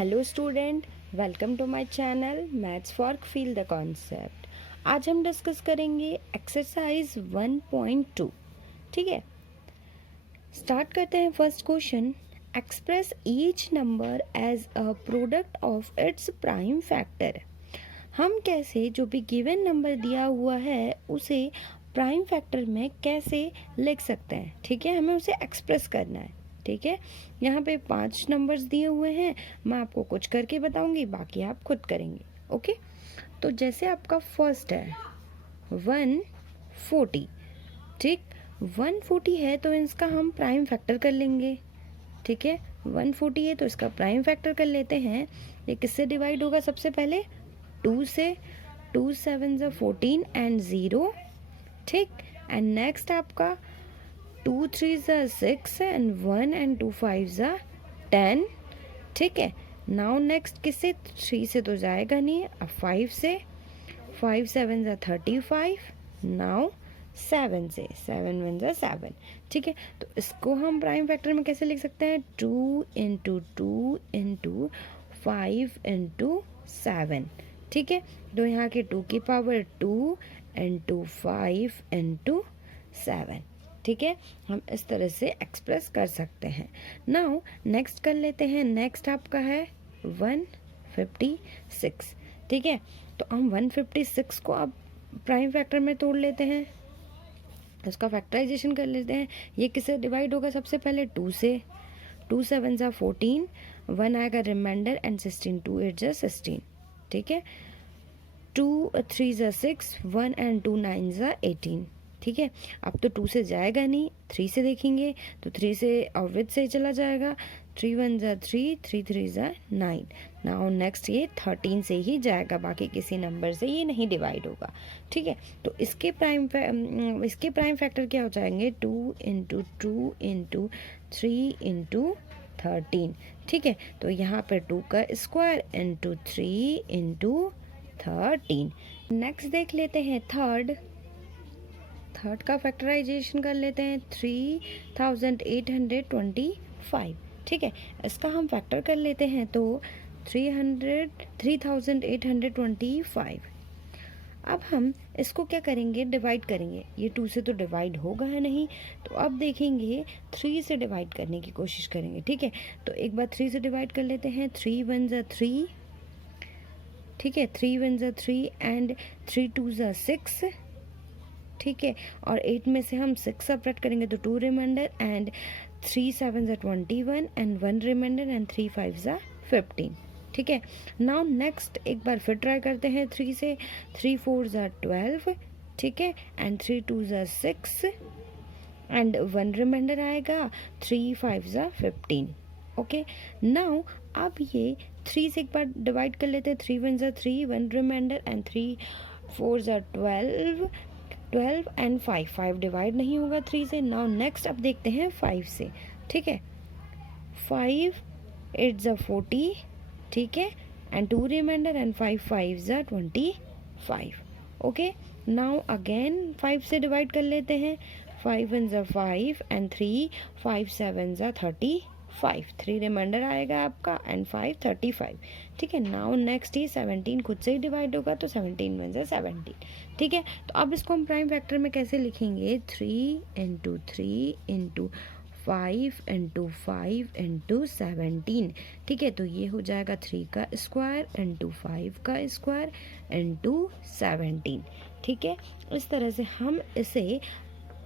Hello student, welcome to my channel maths for feel the concept. आज हम discuss करेंगे exercise 1.2। ठीक है, स्टार्ट करते हैं। First question, express each number as a product of its prime factor. हम कैसे जो भी गिवन नंबर दिया हुआ है उसे प्राइम फैक्टर में कैसे लिख सकते हैं। ठीक है, हमें उसे एक्सप्रेस करना है। ठीक है, यहाँ पे 5 नंबर्स दिए हुए हैं, मैं आपको कुछ करके बताऊंगी, बाकी आप खुद करेंगे। ओके, तो जैसे आपका फर्स्ट है 140। ठीक, 140 है तो इसका हम प्राइम फैक्टर कर लेंगे। ठीक है, 140 है तो इसका प्राइम फैक्टर कर लेते हैं। ये किससे डिवाइड होगा? सबसे पहले 2 से। 2 7 14 एंड 0। ठीक, एंड नेक्स्ट आपका 2 3 6 एंड 1 एंड 2 5 10। ठीक है, नाउ नेक्स्ट किससे? 3 से तो जाएगा नहीं, अब 5 से। 5 7 35। नाउ 7 से, 7 1 7। ठीक है, तो इसको हम प्राइम फैक्टर में कैसे लिख सकते हैं? 2 इंटू 2 इंटू 5 इंटू 7। ठीक है, तो यहाँ के 2 की पावर 2 इंटू 5 इंटू 7। ठीक है, हम इस तरह से एक्सप्रेस कर सकते हैं। नाउ नेक्स्ट कर लेते हैं। नेक्स्ट आपका है 156। ठीक है, तो हम 156 को अब प्राइम फैक्टर में तोड़ लेते हैं, उसका फैक्टराइजेशन कर लेते हैं। ये किससे डिवाइड होगा? सबसे पहले 2 से। 2 7 14, 1 आएगा रिमाइंडर एंड 16, 2 8 16। ठीक है, 2 3 6, 1 एंड 2 9 18। ठीक है, अब तो 2 से जाएगा नहीं, 3 से देखेंगे तो 3 से और विद से चला जाएगा। 3 1 3, 3 3 9। नाउ नेक्स्ट ये 13 से ही जाएगा, बाकी किसी नंबर से ये नहीं डिवाइड होगा। ठीक है, तो इसके प्राइम फैक्टर क्या हो जाएंगे? 2 इंटू 2 इंटू 3 इंटू 13। ठीक है, तो यहाँ पर 2 का स्क्वायर इंटू 3 इंटू 13। नेक्स्ट देख लेते हैं थर्ड का फैक्टराइजेशन कर लेते हैं। 3825। ठीक है, इसका हम फैक्टर कर लेते हैं तो 3825। अब हम इसको क्या करेंगे? डिवाइड करेंगे। ये 2 से तो डिवाइड होगा है नहीं, तो अब देखेंगे 3 से डिवाइड करने की कोशिश करेंगे। ठीक है, तो एक बार 3 से डिवाइड कर लेते हैं। 3 1 3। ठीक है, 3 1 3 एंड 3 2 6। ठीक है, और 8 में से हम 6 सब्ट्रैक्ट करेंगे तो 2 remainder and 3 7 21 and 1 remainder and 3 5 15। ठीक है, नाउ नेक्स्ट एक बार फिर ट्राई करते हैं 3 से। 3 4 12। ठीक है, एंड 3 2 6 एंड 1 रिमाइंडर आएगा, 3 5 15। ओके, नाउ अब ये 3 से एक बार डिवाइड कर लेते हैं। 3 1 3, 1 रिमाइंडर एंड 3 4 12 एंड 5 डिवाइड नहीं होगा 3 से। नाउ नेक्स्ट अब देखते हैं 5 से। ठीक है, 5 8 40। ठीक है, and 2 remainder and 5 5 25। Okay, now again 5 से डिवाइड कर लेते हैं। 5 1 5 एंड 3 5 7 35। 3 रिमाइंडर आएगा आपका एंड 5 35। ठीक है, नाउ नेक्स्ट ही 17 खुद से ही डिवाइड होगा तो 17 1 17। ठीक है, तो अब इसको हम प्राइम फैक्टर में कैसे लिखेंगे? 3 इंटू 3 इंटू 5 इंटू 5 इंटू 17। ठीक है, तो ये हो जाएगा 3 का स्क्वायर इंटू 5 का स्क्वायर इंटू 17। ठीक है, इस तरह से हम इसे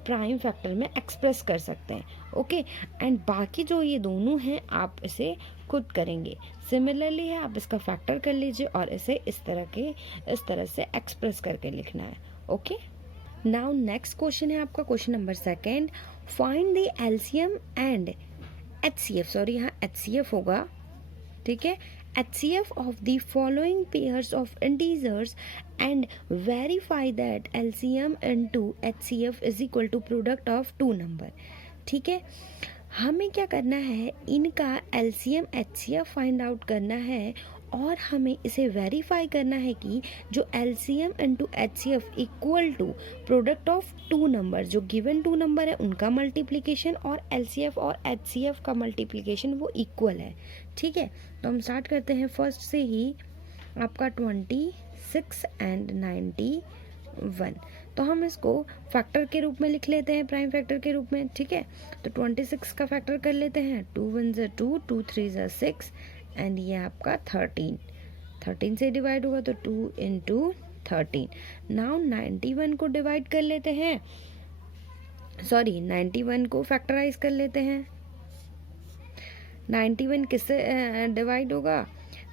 प्राइम फैक्टर में एक्सप्रेस कर सकते हैं। ओके, एंड बाकी जो ये दोनों हैं आप इसे खुद करेंगे। सिमिलरली है, आप इसका फैक्टर कर लीजिए और इसे इस तरह से एक्सप्रेस करके लिखना है। ओके, नाउ नेक्स्ट क्वेश्चन है आपका question number second. Find the LCM and HCF. Sorry, यहाँ एचसीएफ होगा। ठीक है, HCF of the following pairs of integers and verify that LCM into HCF is equal to product of 2 number। ठीक है, हमें क्या करना है? इनका LCM HCF फाइंड आउट करना है और हमें इसे वेरीफाई करना है कि जो LCM into HCF equal to product of two number, जो गिवन टू नंबर है उनका मल्टीप्लिकेशन और एलसीएफ और एचसीएफ का मल्टीप्लिकेशन वो इक्वल है। ठीक है, तो हम स्टार्ट करते हैं फर्स्ट से ही। आपका 26 एंड 91, तो हम इसको फैक्टर के रूप में लिख लेते हैं, प्राइम फैक्टर के रूप में। ठीक है, तो 26 का फैक्टर कर लेते हैं, 2 1 2, 2 3 6 एंड ये आपका 13 से डिवाइड होगा तो 2 इंटू 13। नाउ 91 को डिवाइड कर लेते हैं, 91 को फैक्टराइज कर लेते हैं। 91 किससे डिवाइड होगा?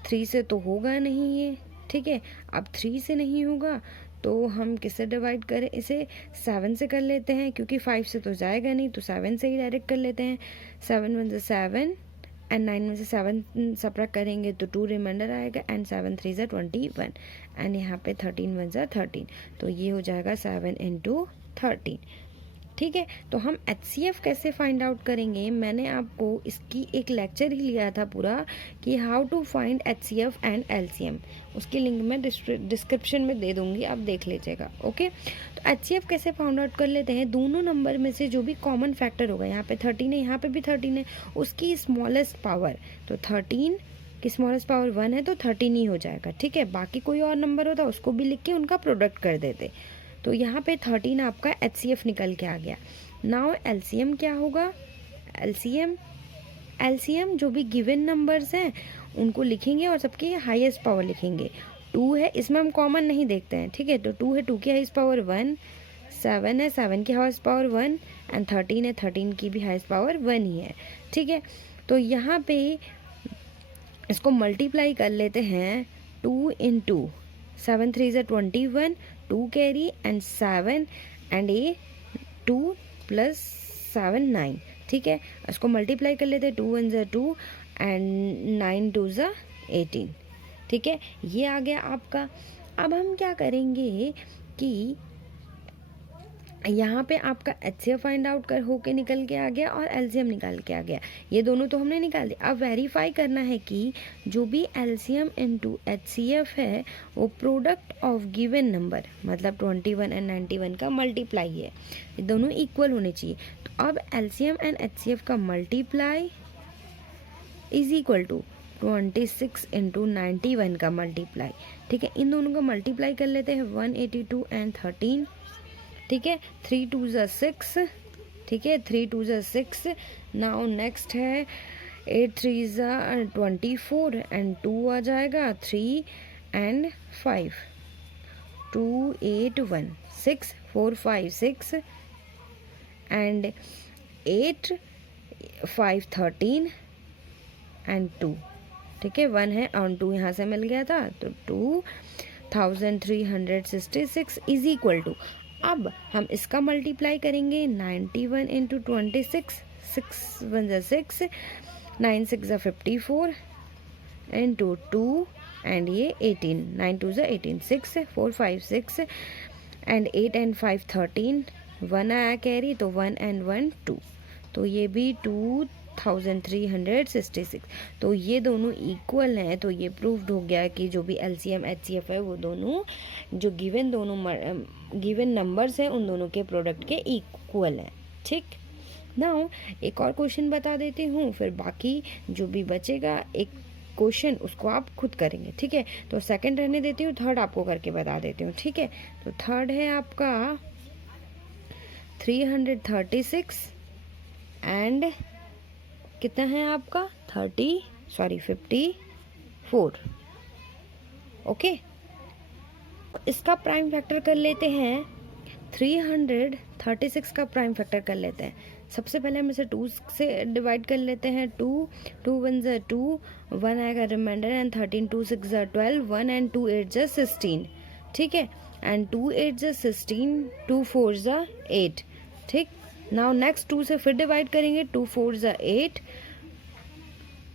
3 से तो होगा नहीं ये। ठीक है, अब 3 से नहीं होगा तो हम किससे डिवाइड करें? इसे 7 से कर लेते हैं, क्योंकि 5 से तो जाएगा नहीं, तो 7 से ही डायरेक्ट कर लेते हैं। 7 1 7 एंड 9 में से 7 सब्ट्रैक्ट करेंगे तो 2 रिमाइंडर आएगा एंड 7 3 21 एंड यहाँ पे 13 1 13, तो ये हो जाएगा 7 इंटू 13। ठीक है, तो हम एचसीएफ कैसे फाइंड आउट करेंगे, मैंने आपको इसकी एक लेक्चर ही लिया था पूरा कि how to find HCF and LCM. उसकी लिंक मैं डिस्क्रिप्शन में दे दूंगी, आप देख लीजिएगा। ओके, तो एचसीएफ कैसे फाइंड आउट कर लेते हैं? दोनों नंबर में से जो भी कॉमन फैक्टर होगा, यहाँ पे 13 है, यहाँ पे भी 13 है, उसकी स्मॉलेस्ट पावर, तो 13 की स्मॉलेस्ट पावर 1 है तो 13 ही हो जाएगा। ठीक है, बाकी कोई और नंबर होता उसको भी लिख के उनका प्रोडक्ट कर देते, तो यहाँ पे 13 आपका एचसीएफ निकल के आ गया। नाउ एलसीएम क्या होगा? एलसीएम जो भी गिवन नंबर्स हैं उनको लिखेंगे और सबकी हाईएस्ट पावर लिखेंगे। 2 है, इसमें हम कॉमन नहीं देखते हैं। ठीक है, तो 2 है, 2 की हाईएस्ट पावर 1, 7 है, 7 की हाईएस्ट पावर 1 एंड 13 है, 13 की भी हाईएस्ट पावर 1 ही है। ठीक है, तो यहाँ पे इसको मल्टीप्लाई कर लेते हैं, 2 इंटू 7 3 21, 2 कैरी एंड 7 एंड ये 2 प्लस 7 9। ठीक है, इसको मल्टीप्लाई कर लेते हैं, 2 1 2 एंड 9 2 18। ठीक है, ये आ गया आपका। अब हम क्या करेंगे कि यहाँ पे आपका एचसीएफ फाइंड आउट कर होके निकल के आ गया और एलसीएम निकाल के आ गया, ये दोनों तो हमने निकाल दिया। अब वेरीफाई करना है कि जो भी एलसीएम इनटू एचसीएफ है वो प्रोडक्ट ऑफ गिवन नंबर, मतलब 21 एंड 91 का मल्टीप्लाई है, ये दोनों इक्वल होने चाहिए। तो अब एलसीएम एंड एचसीएफ का multiply is equal to 26 into 91 का मल्टीप्लाई। ठीक है, इन दोनों का मल्टीप्लाई कर लेते हैं, 182 एंड 13। ठीक है, 3 2 6। ठीक है, 3 2 6। नाउ नेक्स्ट है 8 3 24 एंड 2 आ जाएगा, 3 एंड 5, 2 8 1 6 4 5 6 एंड 8 5 13 एंड 2। ठीक है, 1 है और 2 यहाँ से मिल गया था, तो 2366 इज इक्वल टू, अब हम इसका मल्टीप्लाई करेंगे, 91 इंटू 26, 6 1 6, 9 6 54 इंटू 2 एंड ये 18, 9 2 18, 6 4 5 6 एंड 8 एंड 5 13, 1 आया कैरी तो 1 एंड 1 2, तो ये भी 2366। तो ये दोनों इक्वल हैं, तो ये प्रूव्ड हो गया कि जो भी एलसीएम एचसीएफ है वो दोनों जो गिवन नंबर्स हैं उन दोनों के प्रोडक्ट के इक्वल हैं। ठीक, नाउ एक और क्वेश्चन बता देती हूँ, फिर बाकी जो भी बचेगा एक क्वेश्चन उसको आप खुद करेंगे। ठीक है, तो सेकंड रहने देती हूँ, थर्ड आपको करके बता देती हूँ। ठीक है, तो थर्ड है आपका 336 एंड कितना है आपका 54। ओके, इसका प्राइम फैक्टर कर लेते हैं, 336 का प्राइम फैक्टर कर लेते हैं। सबसे पहले हम इसे 2 से डिवाइड कर लेते हैं, 2 2 1 2, 1 आएगा रिमाइंडर एंड 13 2 6 12, 1 एंड 2 8 16। ठीक है, एंड 2 8 16, 2 4 8। ठीक, नाउ नेक्स्ट 2 से फिर डिवाइड करेंगे, 2 4 8,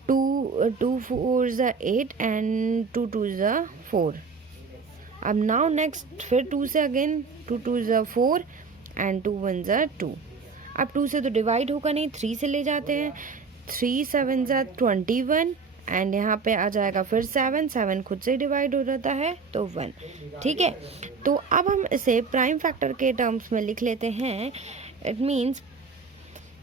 2 4 8 एंड 2 2 4। अब नाउ नेक्स्ट फिर 2 से अगेन, 2 2 4 एंड 2 1 2। अब 2 से तो डिवाइड होगा नहीं, 3 से ले जाते हैं, 3 7 21 एंड यहाँ पे आ जाएगा फिर 7, 7 खुद से डिवाइड हो जाता है तो 1, ठीक है। तो अब हम इसे प्राइम फैक्टर के टर्म्स में लिख लेते हैं। इट मीन्स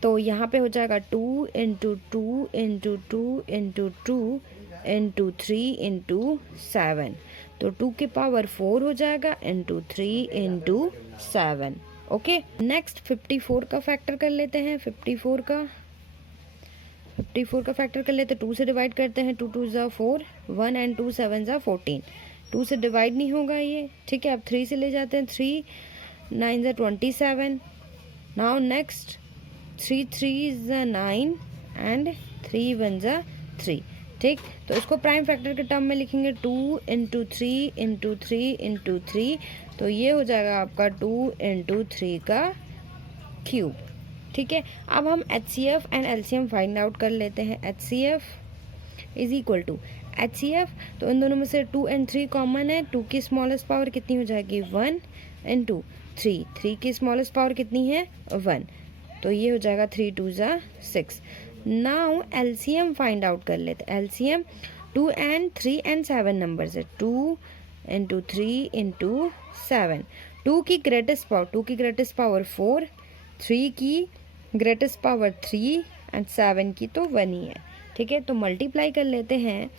तो यहाँ पे हो जाएगा 2 into 2 into 2 into 2 into 3 into 7, तो 2 की पावर 4 हो जाएगा इंटू 3 इंटू 7। ओके, नेक्स्ट 54 का फैक्टर कर लेते हैं। 54 का फैक्टर कर लेते हैं, 2 से डिवाइड करते हैं। 2 2 ज़ा 4, 1 एंड 2 7 ज़ा 14। 2 से डिवाइड नहीं होगा ये, ठीक है। अब 3 से ले जाते हैं, 3 9 ज़ा 27। नाउ नेक्स्ट 3 3 ज़ा 9 एंड 3 1 ज़ा 3, ठीक। तो इसको प्राइम फैक्टर के टर्म में लिखेंगे 2 इंटू 3 इंटू 3 इंटू 3, तो ये हो जाएगा आपका 2 इंटू 3 का क्यूब, ठीक है। अब हम HCF and LCM find out कर लेते हैं। HCF is equal to HCF, तो इन दोनों में से 2 एंड 3 कॉमन है। 2 की स्मॉलेस्ट पावर कितनी हो जाएगी 1 इंटू 3, 3 की स्मॉलेस्ट पावर कितनी है 1, तो ये हो जाएगा 3 2 ज़ा 6। नाउ LCM फाइंड आउट कर लेते हैं। LCM 2 एंड 3 एंड 7 नंबर्स है, 2 इंटू 3 इंटू 7। 2 की ग्रेटेस्ट पावर 4, 3 की ग्रेटेस्ट पावर 3 एंड 7 की तो 1 ही है, ठीक है। तो मल्टीप्लाई कर लेते हैं।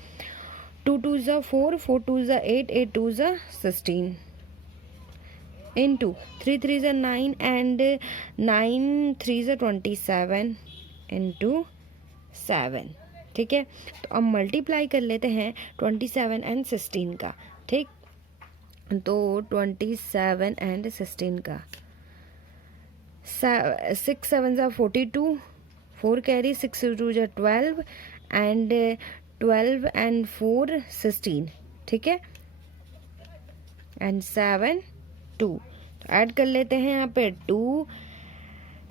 2 2 ज़ा 4, 4 2 ज़ा 8, 8 2 ज़ा 16 इंटू 3 3 ज़ा 9 एंड 9 3 ज़ा 27 इंटू 7, ठीक है। तो अब मल्टीप्लाई कर लेते हैं 27 एंड 16 का, ठीक। तो 27 एंड 16 का 6 7 ज़ा 42, 4 कैरी, 6 2 ज़ा 12 एंड 12 एंड 4 16, ठीक है। एंड 7 2, तो ऐड कर लेते हैं यहाँ पे 2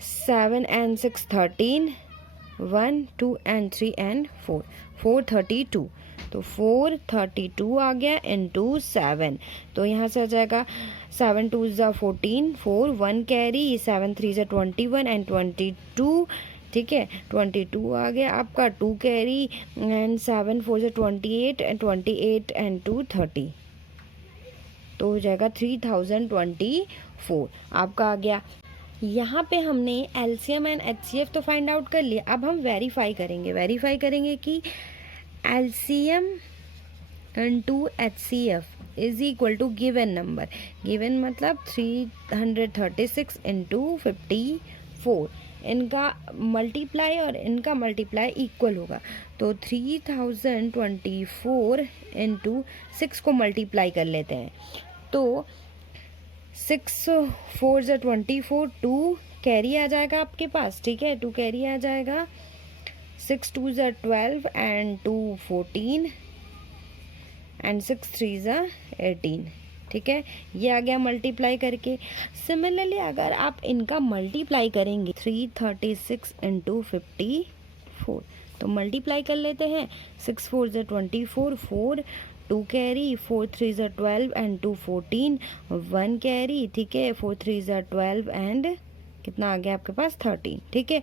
7 एंड 6 13, 1 2 एंड 3 एंड 4 432, तो 432 आ गया इंटू 7। तो यहाँ से आ जाएगा 7 2 ज़ा 14, 4 1 कैरी, 7 3 ज़ा 21 एंड 22, ठीक है। 22 आ गया आपका, 2 कैरी एंड 7 4 ज़ा 28 एंड 28 एंड 2 30, तो हो जाएगा 3024 आपका आ गया। यहाँ पे हमने LCM एंड HCF तो फाइंड आउट कर लिया। अब हम वेरीफाई करेंगे कि LCM into HCF is equal to given number. Given मतलब 336 इंटू 54, इनका मल्टीप्लाई और इनका मल्टीप्लाई इक्वल होगा। तो 3024 इंटू 6 को मल्टीप्लाई कर लेते हैं, तो 6 4 ज़ा 24, 2 कैरी आ जाएगा आपके पास, ठीक है। 2 कैरी आ जाएगा, 6 2 ज़ा 12 एंड 2 14 एंड 6 3 ज़ा 18, ठीक है। ये आ गया मल्टीप्लाई करके। सिमिलरली अगर आप इनका मल्टीप्लाई करेंगे 336 इंटू 54, तो मल्टीप्लाई कर लेते हैं। 6 4 ज़ा 24, 4 2 कैरी, 4 3 ज़ा 12 एंड 2 14, 1 कैरी, ठीक है। 4 3 ज़ा 12 एंड कितना आ गया आपके पास 13, ठीक है।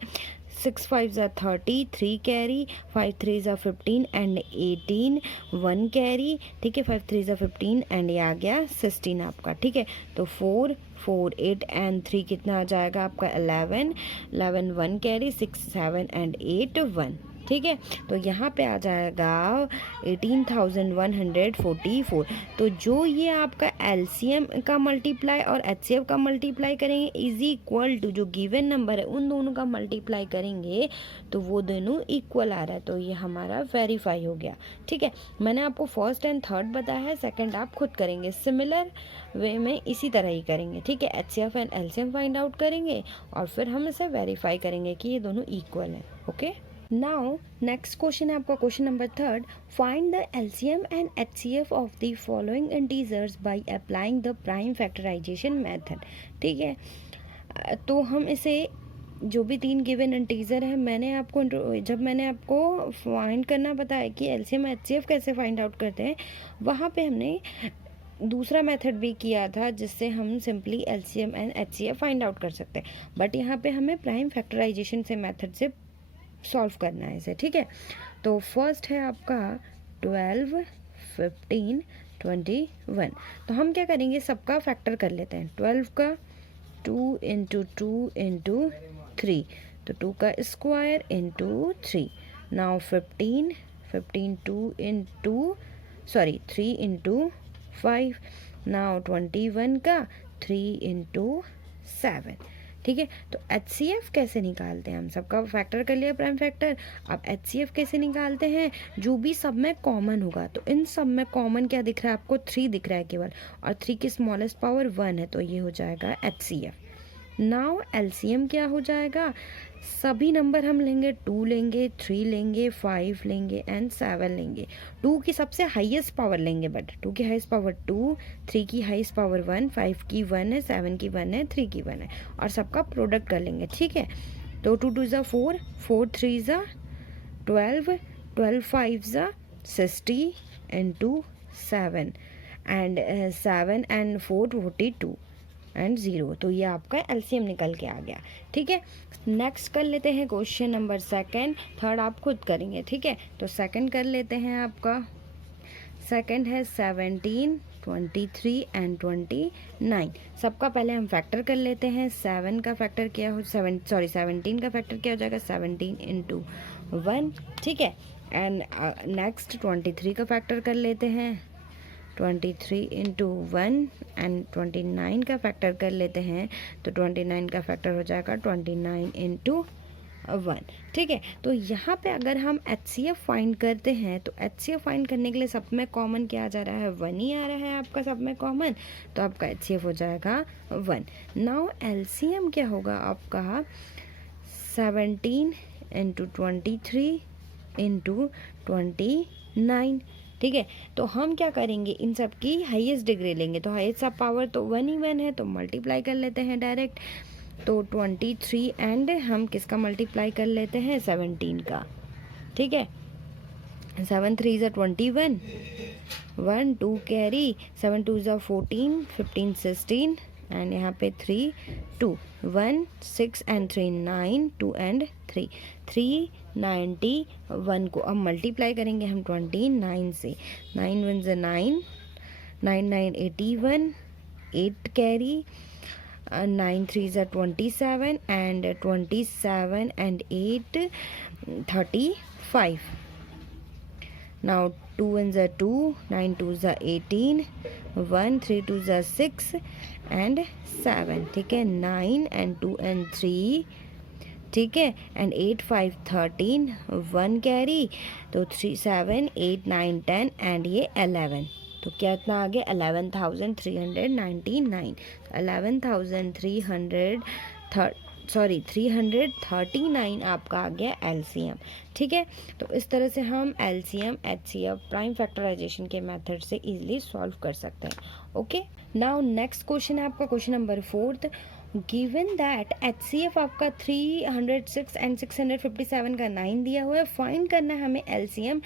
6 5 ज़ा 30, 3 कैरी, 5 3 ज़ा 15 एंड 18, 1 कैरी, ठीक है। 5 3 ज़ा 15 एंड ये आ गया 16 आपका, ठीक है। तो 4 4 8 एंड 3 कितना आ जाएगा आपका 11 11, 1 कैरी, 6 7 एंड 8 1, ठीक है। तो यहाँ पे आ जाएगा 18,144। तो जो ये आपका LCM का मल्टीप्लाई और HCF का मल्टीप्लाई करेंगे इज इक्वल टू जो गिवन नंबर है उन दोनों का मल्टीप्लाई करेंगे तो वो दोनों इक्वल आ रहा है, तो ये हमारा वेरीफाई हो गया, ठीक है। मैंने आपको फर्स्ट एंड थर्ड बताया है, सेकंड आप खुद करेंगे। सिमिलर वे में इसी तरह ही करेंगे, ठीक है। HCF and LCM find out करेंगे और फिर हम इसे वेरीफाई करेंगे कि ये दोनों इक्वल हैं, ओके। नाउ नेक्स्ट क्वेश्चन है आपका question number 3, find the LCM and HCF of the following integers by applying the prime factorisation method, ठीक है। तो हम इसे जो भी 3 गिवन इंटीजर है जब मैंने आपको फाइंड करना बताया कि LCM HCF कैसे फाइंड आउट करते हैं, वहाँ पे हमने दूसरा मेथड भी किया था जिससे हम simply LCM and HCF find out कर सकते हैं, बट यहाँ पे हमें प्राइम फैक्टराइजेशन से मेथड से सॉल्व करना है इसे, ठीक है। तो फर्स्ट है आपका 12, 15, 21। तो हम क्या करेंगे, सबका फैक्टर कर लेते हैं। 12 का 2 इंटू 2 इंटू 3, तो 2 का square into 3। Now 15, 2 into 3 into 5। Now 21 का 3 इंटू 7। ठीक है, तो HCF कैसे निकालते हैं, हम सबका फैक्टर कर लिया प्राइम फैक्टर। अब HCF कैसे निकालते हैं, जो भी सब में कॉमन होगा, तो इन सब में कॉमन क्या दिख रहा है आपको, 3 दिख रहा है केवल, और 3 की स्मॉलेस्ट पावर 1 है, तो ये हो जाएगा HCF। नाउ LCM क्या हो जाएगा, सभी नंबर हम लेंगे, 2 लेंगे, 3 लेंगे, 5 लेंगे एंड 7 लेंगे। 2 की सबसे हाईएस्ट पावर लेंगे, बट 2 की हाईएस्ट पावर 2, 3 की हाईएस्ट पावर 1, 5 की 1 है, 7 की 1 है, 3 की 1 है, और सबका प्रोडक्ट कर लेंगे। ठीक है, तो 2 2 ज़ा 4, 4 3 ज़ा 12, 12 5 ज़ा 60 इंटू 7 एंड 7 एंड 4 42 एंड 0। तो ये आपका LCM निकल के आ गया। ठीक है, नेक्स्ट कर लेते हैं क्वेश्चन नंबर सेकंड। थर्ड आप खुद करेंगे। ठीक है, तो सेकंड कर लेते हैं। आपका सेकंड है 17, 23 एंड 29। सबका पहले हम फैक्टर कर लेते हैं। 7 का फैक्टर क्या हो 17 का फैक्टर क्या हो जाएगा, 17 इंटू 1। ठीक है, एंड नेक्स्ट 23 का फैक्टर कर लेते हैं, 23 इंटू 1 एंड 29 का फैक्टर कर लेते हैं, तो 29 का फैक्टर हो जाएगा 29 इंटू 1। ठीक है, तो यहाँ पे अगर हम HCF फाइंड करते हैं, तो HCF फाइंड करने के लिए सब में कॉमन क्या आ जा रहा है, 1 ही आ रहा है आपका सब में कॉमन, तो आपका HCF हो जाएगा 1। नाउ LCM क्या होगा आपका, 17 इंटू 23 इंटू 29। ठीक है, तो हम क्या करेंगे, इन सब की हाईएस्ट डिग्री लेंगे, तो हाईएस्ट ऑफ पावर तो 1 ही 1 है, तो मल्टीप्लाई कर लेते हैं डायरेक्ट। तो 23 एंड हम किसका मल्टीप्लाई कर लेते हैं, 17 का। ठीक है, 7 3 ज़ा 21, 1 2 कैरी, 7 2 ज़ा 14, 15 16 एंड यहाँ पे 3 2, 1 6 एंड 3 9, 2 एंड 3 391 को अब मल्टीप्लाई करेंगे हम 29 से। 9 1 ज़ा 9, 9 9 81, 8 कैरी, 9 3 ज़ा 27 एंड 27 एंड 8 35। Now 2 1 ज़ा 2, 9 2 ज़ा 18, 1 3 2 ज़ा 6 एंड 7। ठीक है, 9 एंड 2 एंड 3। ठीक है, एंड 8 5 13, 1 कैरी, तो 3 7 8 9 10 एंड ये 11। तो क्या इतना आ गया, 11,399। 339 आपका आ गया LCM। ठीक है, तो इस तरह से हम LCM HCF प्राइम फैक्टराइजेशन के मेथड से इजीली सॉल्व कर सकते हैं। ओके, नाउ नेक्स्ट क्वेश्चन है आपका question number 4। Given that HCF आपका 306 एंड 657 का 9 दिया हुआ है, फाइंड करना है हमें LCM।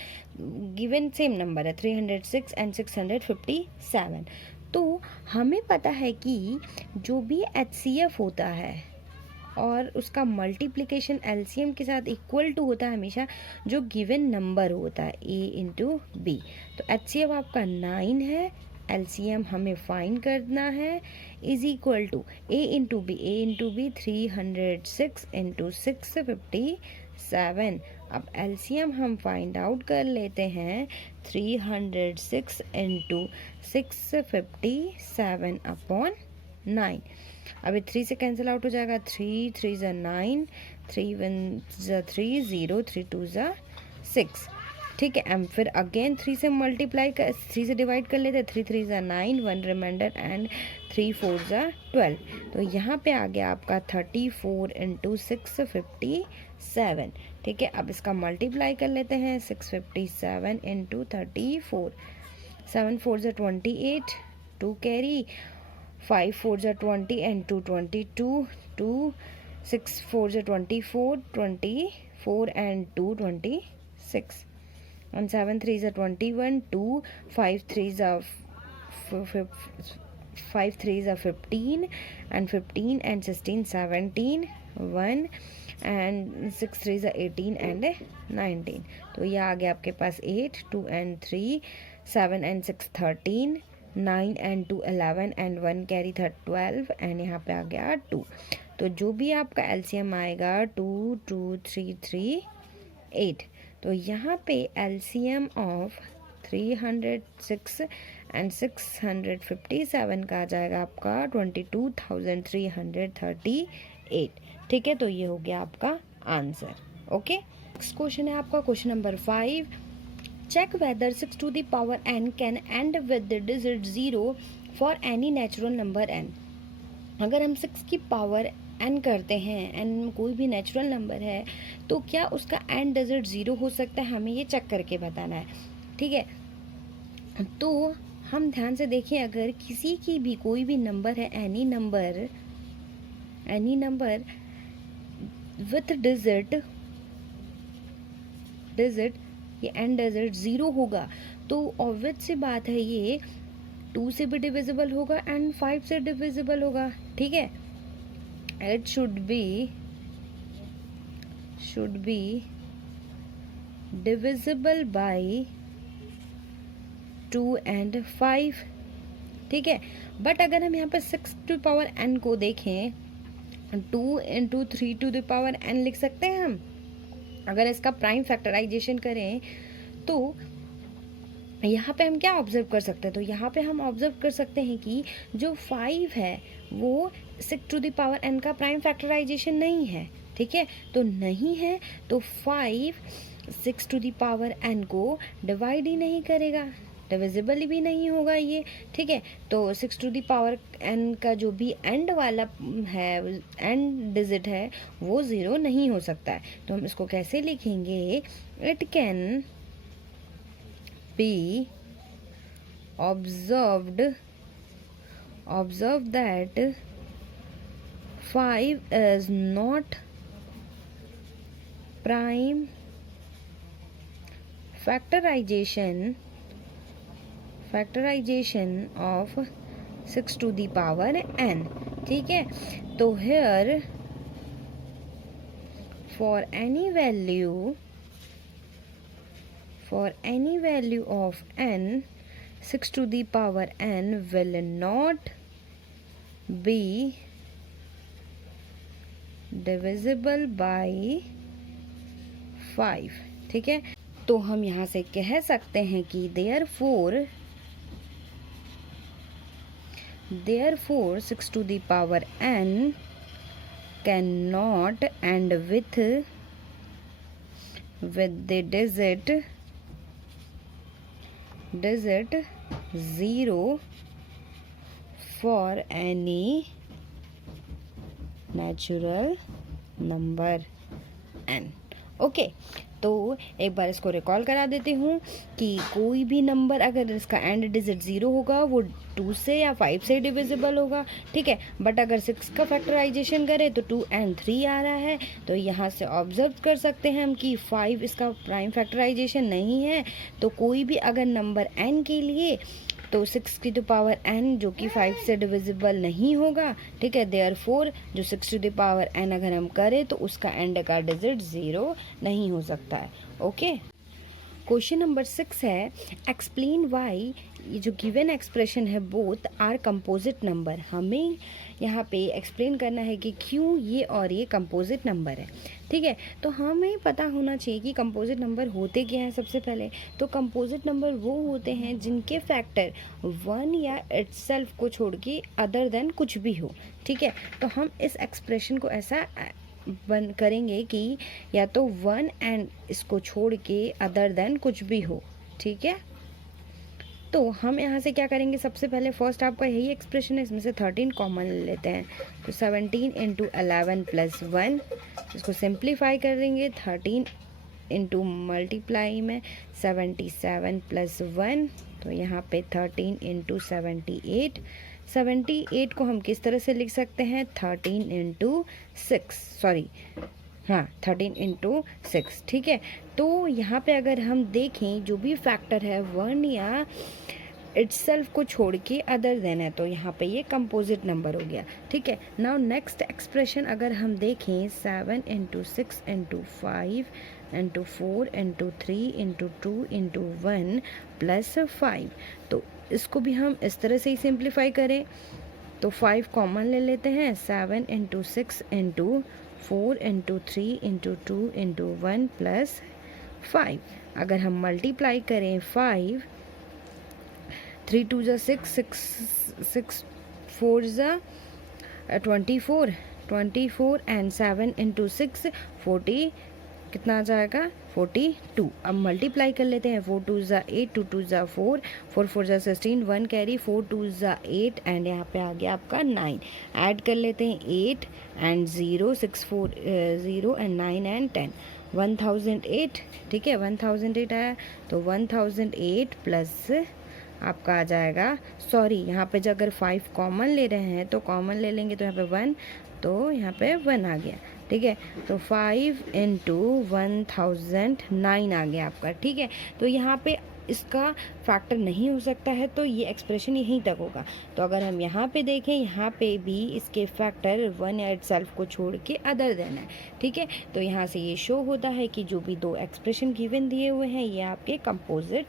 गिवन सेम नंबर है 306 एंड 657। तो हमें पता है कि जो भी HCF होता है और उसका मल्टीप्लिकेशन LCM के साथ इक्वल टू होता है हमेशा जो गिवन नंबर होता है A इंटू बी। तो HCF आपका 9 है, LCM हमें फाइंड करना है, is equal to A into B. 306 into 657। अब LCM हम फाइंड आउट कर लेते हैं, 306 इंटू 657 अपॉन 9। अभी 3 से कैंसिल आउट हो जाएगा, 3 3 ज़ा 9, 3 1 ज़ा 3, 0 3 2 ज़ा 6। ठीक है, एम फिर अगेन 3 से मल्टीप्लाई कर 3 से डिवाइड कर लेते हैं, 3 3 ज़ा 9, 1 रिमाइंडर एंड 3 4 ज़ा 12। तो यहाँ पे आ गया आपका 34 इंटू 657। ठीक है, अब इसका मल्टीप्लाई कर लेते हैं, 657 इंटू 34, 7 4 ज़ा 28, 2 कैरी, 5 4 ज़ा 20 एंड 2 22, 2 6 4 ज़ा 24, 24 एंड 2 26 and 7 3 ज़ा 21, 2 5 3 ज़ा 15 and 15 and 16 17, 1 एंड 6 3 ज़ा 18 एंड 19। तो ये आ गया आपके पास 8, 2 and 3, 7 and 6 13, 9 and 2 11 and 1 carry था 12 एंड यहाँ पे आ गया 2। तो जो भी आपका एलसीएम आएगा 2 2 3 3 8। तो यहाँ पे एलसीएम ऑफ 306 एंड 657 का आ जाएगा आपका 22,338। ठीक है, तो ये हो गया आपका आंसर। ओके, नेक्स्ट क्वेश्चन है आपका question number 5। Check whether 6 to the power n can end with the digit 0 for any natural number n। अगर हम 6 की पावर n करते हैं, n कोई भी नेचुरल नंबर है, तो क्या उसका n डिजिट 0 हो सकता है? हमें ये चेक करके बताना है। ठीक है, तो हम ध्यान से देखें, अगर किसी की भी कोई भी नंबर है, एनी नंबर विथ डिजिट ये n डिजिट 0 होगा, तो ऑब्वियस सी बात है ये 2 से भी डिविजिबल होगा एंड 5 से डिविजिबल होगा। ठीक है, it should be divisible by 2 and 5। ठीक है, बट अगर हम यहाँ पर 6 टू पावर n को देखें, 2 into 3 to the power n लिख सकते हैं हम। अगर इसका प्राइम फैक्टराइजेशन करें तो यहाँ पे हम क्या ऑब्जर्व कर सकते हैं? तो यहाँ पे हम ऑब्जर्व कर सकते हैं कि जो 5 है वो 6 टू द पावर n का प्राइम फैक्टराइजेशन नहीं है। ठीक है, तो नहीं है तो 5 6 टू द पावर n को डिवाइड ही नहीं करेगा, डिविजिबल भी नहीं होगा ये। ठीक है, तो 6 टू द पावर n का जो भी एंड वाला है, एंड डिजिट है, वो 0 नहीं हो सकता है। तो हम इसको कैसे लिखेंगे? It can be observed that 5 is not prime factorization of 6 to the power n। ठीक है, तो here for any value of n, 6 to the power n will not be divisible by 5। ठीक है, तो हम यहाँ से कह सकते हैं कि therefore 6 to the power n cannot end with the digit 0 for any natural number n। Okay, तो एक बार इसको रिकॉल करा देती हूँ कि कोई भी नंबर अगर इसका एंड डिजिट 0 होगा वो 2 से या 5 से डिविजिबल होगा। ठीक है, बट अगर 6 का फैक्टराइजेशन करें तो 2 एंड 3 आ रहा है, तो यहाँ से ऑब्जर्व कर सकते हैं हम कि 5 इसका प्राइम फैक्टराइजेशन नहीं है। तो कोई भी अगर नंबर n के लिए, तो 6 की टू पावर n जो कि 5 से डिविजिबल नहीं होगा। ठीक है, देयरफॉर जो 6 टू द पावर n अगर हम करें तो उसका एंड का डिजिट 0 नहीं हो सकता है। ओके, क्वेश्चन नंबर 6 है, एक्सप्लेन वाई ये जो गिवन एक्सप्रेशन है बोथ आर कंपोजिट नंबर। हमें यहाँ पे एक्सप्लेन करना है कि क्यों ये और ये कंपोजिट नंबर है। ठीक है, तो हमें पता होना चाहिए कि कंपोजिट नंबर होते क्या हैं। सबसे पहले तो कंपोजिट नंबर वो होते हैं जिनके फैक्टर 1 या इटसेल्फ को छोड़ के अदर देन कुछ भी हो। ठीक है, तो हम इस एक्सप्रेशन को ऐसा बन करेंगे कि या तो 1 एंड इसको छोड़ के अदर देन कुछ भी हो। ठीक है, तो हम यहाँ से क्या करेंगे? सबसे पहले फर्स्ट आपका यही एक्सप्रेशन है, इसमें से 13 कॉमन लेते हैं। तो 17 इंटू 11 प्लस 1, इसको सिंप्लीफाई कर देंगे। 13 इंटू मल्टीप्लाई में 77 प्लस 1, तो यहाँ पे 13 इंटू 78 को हम किस तरह से लिख सकते हैं? 13 इंटू 6। ठीक है, तो यहाँ पे अगर हम देखें जो भी फैक्टर है 1 या इटसेल्फ को छोड़ के अदर देन है, तो यहाँ पे ये कंपोजिट नंबर हो गया। ठीक है, नाउ नेक्स्ट एक्सप्रेशन अगर हम देखें 7 into 6 into 5 into 4 into 3 into 2 into 1 plus 5, तो इसको भी हम इस तरह से ही सिंप्लीफाई करें तो 5 कॉमन ले लेते हैं, 7 into 6 into 4 into 3 into 2 into 1 plus 5। अगर हम मल्टीप्लाई करें 5, 3 2 ज़ा 6, 6 4 ज़ा 24 एंड 7 इंटू 6 40, कितना आ जाएगा 42। अब मल्टीप्लाई कर लेते हैं, 4 2 ज़ा 8, 2 2 ज़ा 4, 4 4 ज़ा 16, 1 कैरी, 4 2 ज़ा 8 एंड यहाँ पे आ गया आपका 9। ऐड कर लेते हैं 8 एंड 0, 6 4 0 एंड 9 एंड 10, 1008। ठीक है, 1008 आया, तो 1008 प्लस आपका आ जाएगा, सॉरी यहाँ पे अगर 5 कॉमन ले रहे हैं तो कॉमन ले लेंगे तो यहाँ पे 1, तो यहाँ पे 1 आ गया। ठीक है, तो 5 इंटू 1009 आ गया आपका। ठीक है, तो यहाँ पे इसका फैक्टर नहीं हो सकता है, तो ये एक्सप्रेशन यहीं तक होगा। तो अगर हम यहाँ पे देखें, यहाँ पे भी इसके फैक्टर 1 या इटसेल्फ को छोड़ के अदर देना है। ठीक है, तो यहाँ से ये शो होता है कि जो भी दो एक्सप्रेशन गिवन दिए हुए हैं ये आपके कंपोजिट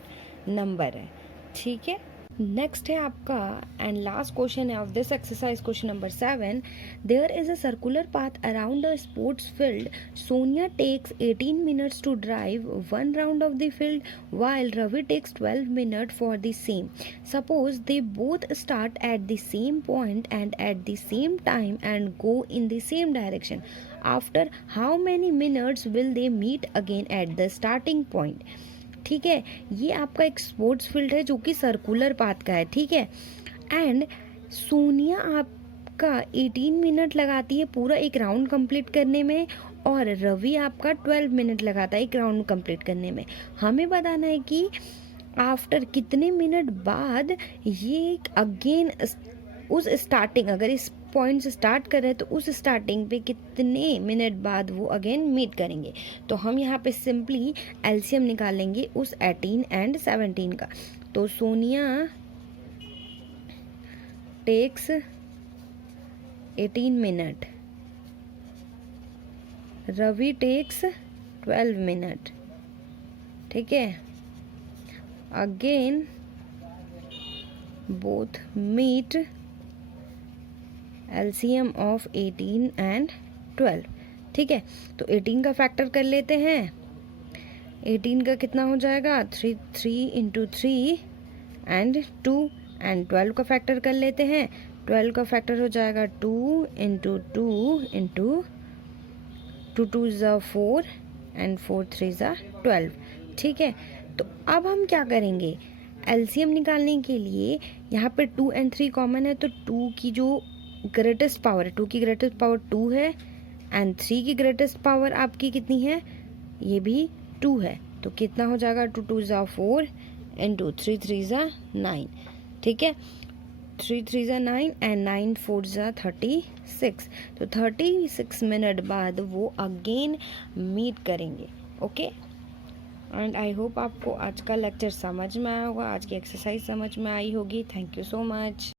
नंबर है। ठीक है, नेक्स्ट है आपका एंड लास्ट क्वेश्चन है of this exercise, question number 7। There is a circular path around a sports field. Sonia takes 18 minutes to drive one round of the field while Ravi takes 12 minutes for the same. Suppose they both start at the same point and at the same time and go in the same direction. After how many minutes will they meet again at the starting point? ठीक है, ये आपका एक sports field है जो कि circular path का है। ठीक है, एंड सोनिया आपका 18 मिनट लगाती है पूरा एक राउंड कंप्लीट करने में, और रवि आपका 12 मिनट लगाता है एक राउंड कंप्लीट करने में। हमें बताना है कि आफ्टर कितने मिनट बाद ये अगेन उस स्टार्टिंग, अगर इस पॉइंट से स्टार्ट कर रहे हैं तो उस स्टार्टिंग पे कितने मिनट बाद वो अगेन मीट करेंगे। तो हम यहाँ पे सिंपली एलसीएम निकालेंगे उस 18 एंड 17 का। तो Sonia takes 18 minute, Ravi takes 12 minute. ठीक है, again both meet LCM of 18 and 12। ठीक है, तो 18 का फैक्टर कर लेते हैं। 18 का कितना हो जाएगा, 3 इंटू 3 एंड 2 एंड 12 का फैक्टर कर लेते हैं। 12 का फैक्टर हो जाएगा 2 इंटू 2 इंटू 2 2 ज़ा 4 एंड 4 3 ज़ा 12। ठीक है, तो अब हम क्या करेंगे, LCM निकालने के लिए यहाँ पे 2 एंड 3 कॉमन है, तो 2 की जो ग्रेटेस्ट पावर है, 2 की ग्रेटेस्ट पावर 2 है एंड 3 की ग्रेटेस्ट पावर आपकी कितनी है, ये भी 2 है। तो कितना हो जाएगा, 2 2 ज़ा 4 इंटू 3 3 ज़ा 9। ठीक है, 3 3 ज़ा 9 एंड 9 4 ज़ा 36। तो 36 मिनट बाद वो अगेन मीट करेंगे। ओके, एंड आई होप आपको आज का लेक्चर समझ में आया होगा, आज की एक्सरसाइज समझ में आई होगी। Thank you so much.